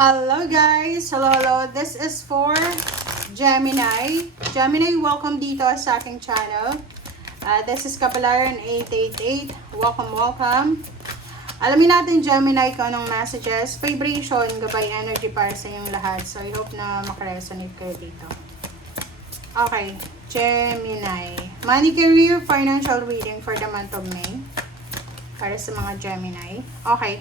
Hello guys! Hello. This is for Gemini. Gemini, welcome dito sa aking channel. This is Kapalaran 888. Welcome. Alamin natin Gemini kung anong messages, vibration, gabay energy para sa inyong lahat. So I hope na makaresonate kayo dito. Okay, Gemini. Money, career, financial reading for the month of May. Para sa mga Gemini. Okay.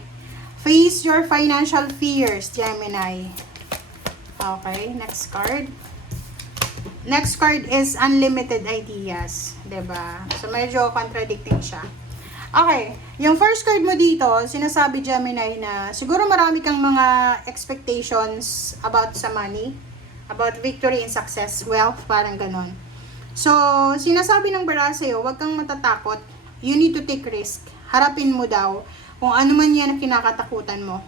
Face your financial fears, Gemini. Okay, next card. Next card is unlimited ideas. 'Di ba? So, medyo contradicting siya. Okay, yung first card mo dito, sinasabi Gemini na siguro marami kang mga expectations about sa money, about victory and success, wealth, parang ganon. So, sinasabi ng bara sa'yo, huwag kang matatakot. You need to take risk. Harapin mo daw kung ano man yan na kinakatakutan mo.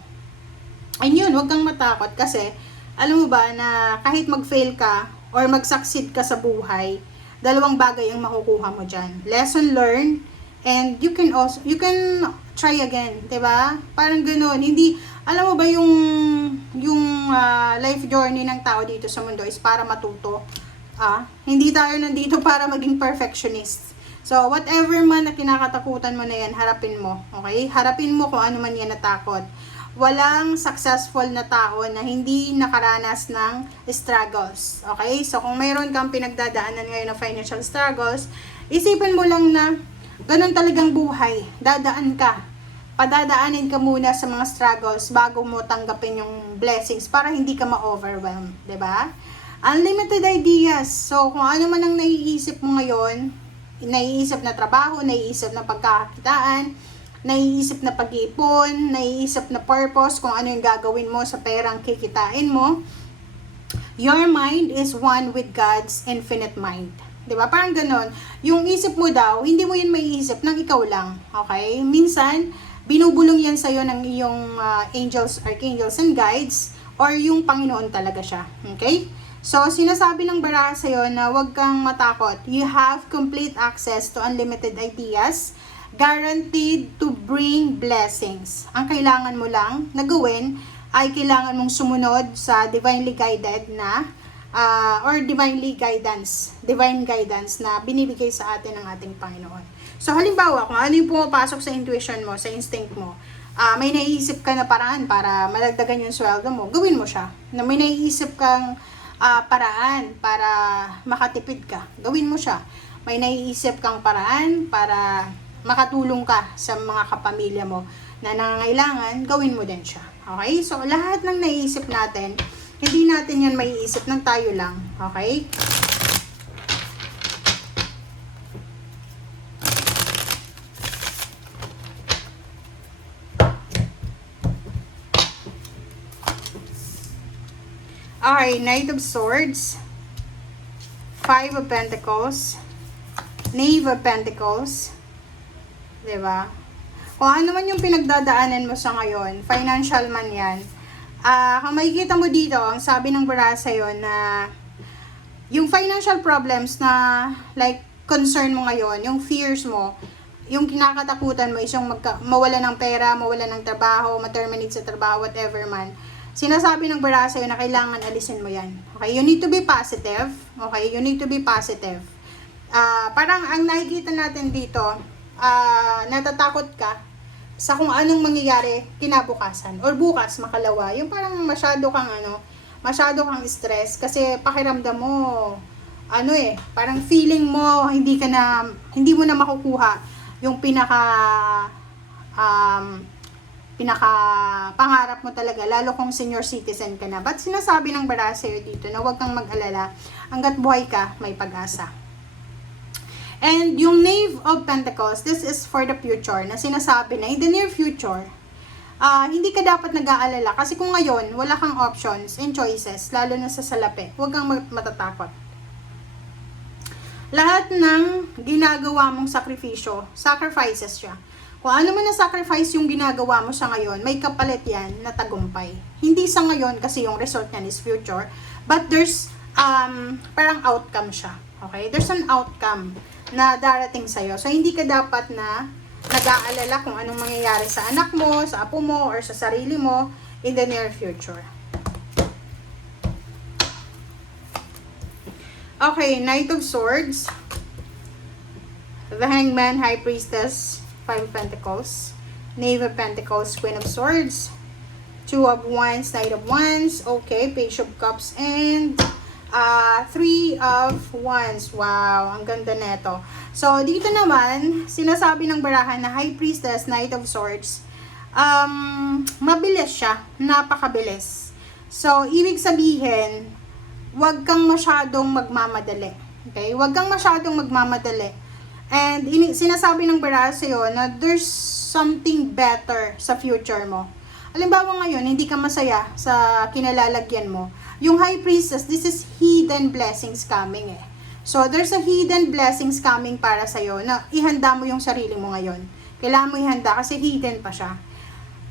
And yun, huwag kang matakot kasi, alam mo ba na kahit mag-fail ka or mag-succeed ka sa buhay, dalawang bagay ang makukuha mo dyan. Lesson learned, and you can try again, 'di ba? Parang ganoon. Hindi, alam mo ba yung life journey ng tao dito sa mundo is para matuto. Hindi tayo nandito para maging perfectionist. So, whatever man na kinakatakutan mo na yan, harapin mo. Okay? Harapin mo kung ano man yan natakot. Walang successful na tao na hindi nakaranas ng struggles. Okay? So, kung mayroon kang pinagdadaanan ngayon na financial struggles, isipin mo lang na ganun talagang buhay. Dadaan ka. Padadaanin ka muna sa mga struggles bago mo tanggapin yung blessings para hindi ka ma-overwhelm. 'Di ba? Unlimited ideas. So, kung ano man ang naiisip mo ngayon, naiisip na trabaho, naiisip na pagkakakitaan, naiisip na pag-iipon, naiisip na purpose, kung ano yung gagawin mo sa perang kikitain mo. Your mind is one with God's infinite mind. 'Di ba? Parang ganoon. Yung isip mo daw, hindi mo yun maiisip ng ikaw lang. Okay? Minsan, binubulong yan sa'yo ng iyong angels, archangels, and guides, or yung Panginoon talaga siya. Okay? So, sinasabi ng baraha sa'yo na huwag kang matakot. You have complete access to unlimited ideas, guaranteed to bring blessings. Ang kailangan mo lang na gawin ay kailangan mong sumunod sa divinely guided na or divine guidance na binibigay sa atin ng ating Panginoon. So, halimbawa, kung ano yung pumapasok sa intuition mo, sa instinct mo, may naiisip ka na paraan para malagdagan yung sweldo mo, gawin mo siya. Na may naiisip kang paraan para makatipid ka, gawin mo siya. May naiisip kang paraan para makatulong ka sa mga kapamilya mo na nangangailangan, gawin mo din siya. Okay? So, lahat ng naiisip natin, hindi natin yan maiisip ng tayo lang. Okay? Okay, Knight of Swords, Five of Pentacles, Knave of Pentacles, diba? Kung ano man yung pinagdadaanan mo sa ngayon, financial man yan, kung makikita mo dito, ang sabi ng bara sa'yo na yung financial problems na like concern mo ngayon, yung fears mo, yung kinakatakutan mo is yung mawala ng pera, mawala ng trabaho, ma-terminate sa trabaho, whatever man. Sinasabi ng bara sa'yo na kailangan alisin mo yan. Okay? You need to be positive. Okay? You need to be positive. Parang ang nakikita natin dito, natatakot ka sa kung anong mangyayari kinabukasan or bukas makalawa. Yung parang masyado kang stress kasi pakiramdam mo parang feeling mo hindi mo na makukuha yung pinaka pangarap mo talaga, lalo kung senior citizen ka na. But sinasabi ng bara sa'yo dito na huwag kang mag-alala, hanggat buhay ka, may pag-asa. And yung Knave of Pentacles, this is for the future, na sinasabi na in the near future, hindi ka dapat nag-aalala. Kasi kung ngayon, wala kang options and choices, lalo na sa salapi, huwag kang matatakot. Lahat ng ginagawa mong sakripisyo, sacrifices siya. Kung ano man na sacrifice yung ginagawa mo sa ngayon, may kapalit yan na tagumpay. Hindi sa ngayon kasi yung result niyan is future, but there's parang outcome siya. Okay? There's an outcome na darating sa'yo. So, hindi ka dapat na nag-aalala kung anong mangyayari sa anak mo, sa apo mo, or sa sarili mo in the near future. Okay, Knight of Swords. The Hangman, High Priestess, Five of Pentacles. Knave of Pentacles, Queen of Swords. Two of Wands, Knight of Wands. Okay, Page of Cups, and Three of Wands. Wow, ang ganda neto. So, dito naman, sinasabi ng barahan na High Priestess, Knight of Swords, mabilis siya. Napakabilis. So, ibig sabihin, wag kang masyadong magmamadali. Okay? Wag kang masyadong magmamadali. And sinasabi ng baraha sa'yo na there's something better sa future mo. Halimbawa ngayon, hindi ka masaya sa kinalalagyan mo. Yung High Priestess, this is hidden blessings coming eh. So, there's a hidden blessings coming para sa'yo na ihanda mo yung sarili mo ngayon. Kailangan mo ihanda kasi hidden pa siya.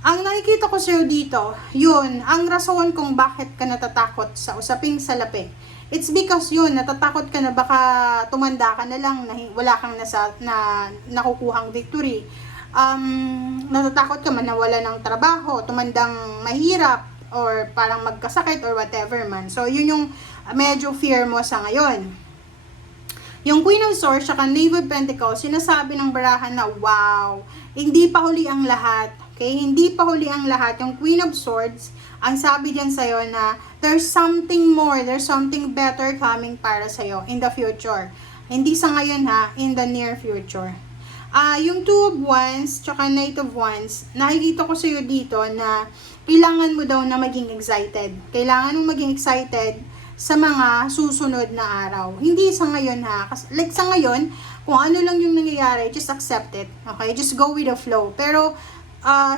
Ang nakikita ko sa'yo dito, yun, ang rason kung bakit ka natatakot sa usaping salapi. It's because yun, natatakot ka na baka tumanda ka na lang, na wala kang nakukuhang victory. Natatakot ka man na wala ng trabaho, tumandang mahirap, or parang magkasakit, or whatever man. So, yun yung medyo fear mo sa ngayon. Yung Queen of Swords, saka Knave of Pentacles, sinasabi ng barahan na, wow, hindi pa huli ang lahat. Okay? Hindi pa huli ang lahat. Yung Queen of Swords, ang sabi dyan sa'yo na there's something more, there's something better coming para sa'yo in the future. Hindi sa ngayon ha, in the near future. Yung Two of Wands, tsaka Knight of Wands, nakikita ko sa'yo dito na kailangan mo daw na maging excited. Kailangan mo maging excited sa mga susunod na araw. Hindi sa ngayon ha. Like sa ngayon, kung ano lang yung nangyayari, just accept it. Okay? Just go with the flow. Pero,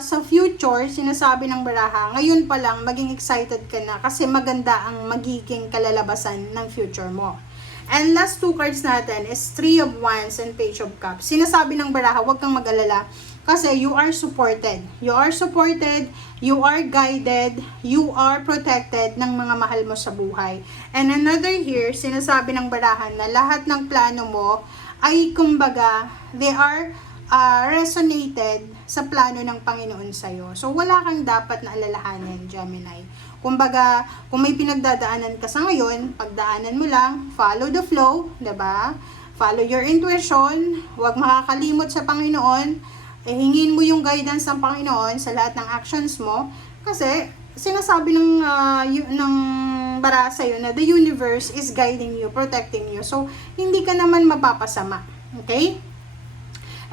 sa future, sinasabi ng baraha, ngayon pa lang, maging excited ka na kasi maganda ang magiging kalalabasan ng future mo. And last two cards natin is Three of Wands and Page of Cups. Sinasabi ng baraha, huwag kang mag-alala kasi you are supported. You are supported, you are guided, you are protected ng mga mahal mo sa buhay. And another here, sinasabi ng barahan na lahat ng plano mo ay kumbaga, they are resonated sa plano ng Panginoon sa'yo. So, wala kang dapat na alalahanin, Gemini. Kumbaga, kung may pinagdadaanan ka sa ngayon, pagdaanan mo lang, follow the flow, diba? Follow your intuition, huwag makakalimot sa Panginoon, hingin mo yung guidance ng Panginoon sa lahat ng actions mo, kasi sinasabi ng baraha sa'yo na the universe is guiding you, protecting you. So, hindi ka naman mapapasama. Okay?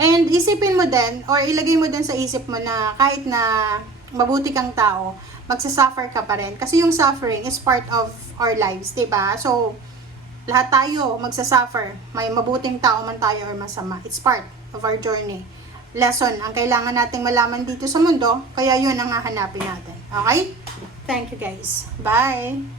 And isipin mo din, or ilagay mo din sa isip mo na kahit na mabuti kang tao, magsasuffer ka pa rin. Kasi yung suffering is part of our lives, diba? So, lahat tayo magsasuffer. May mabuting tao man tayo or masama. It's part of our journey. Lesson ang kailangan nating malaman dito sa mundo, kaya yun ang hahanapin natin. Okay? Thank you guys. Bye!